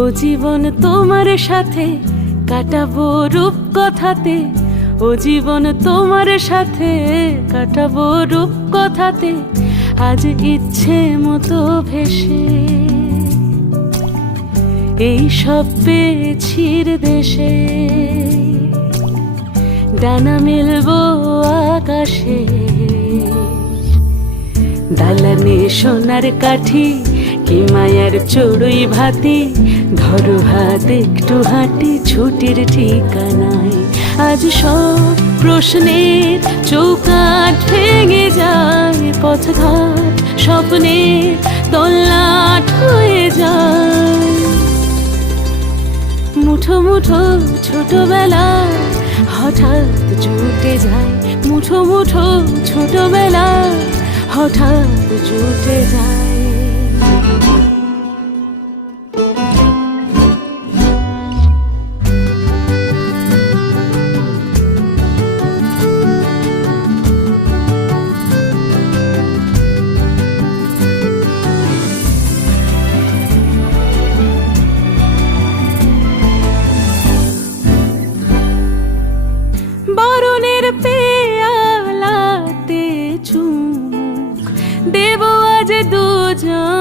ও জীবন তোমার সাথে কাটাবো রূপ কথাতে, ও জীবন তোমার সাথে কাটাবো রূপ কথাতে, আজ ইচ্ছে মতো ভেসে এই সব পেয়েছির দেশে। ডানা মেলবো আকাশে, দালানে সোনার কাঠি, কি মায়ার চড়ুই ভাতি, ধরো হাত একটু হাঁটি ছুটির ঠিকানায়। আজ সব প্রশ্নের চৌকাঠ ভেঙে যায়, পথঘাট স্বপ্নের তল্লাট হয়ে যায়। মুঠো মুঠো ছোটবেলা হঠাৎ জুটে যায়, মুঠো মুঠো ছোটবেলা হঠাৎ জুটে যায়। বরণের পেয়ালাতে চুমুক দেব আজ দুজন,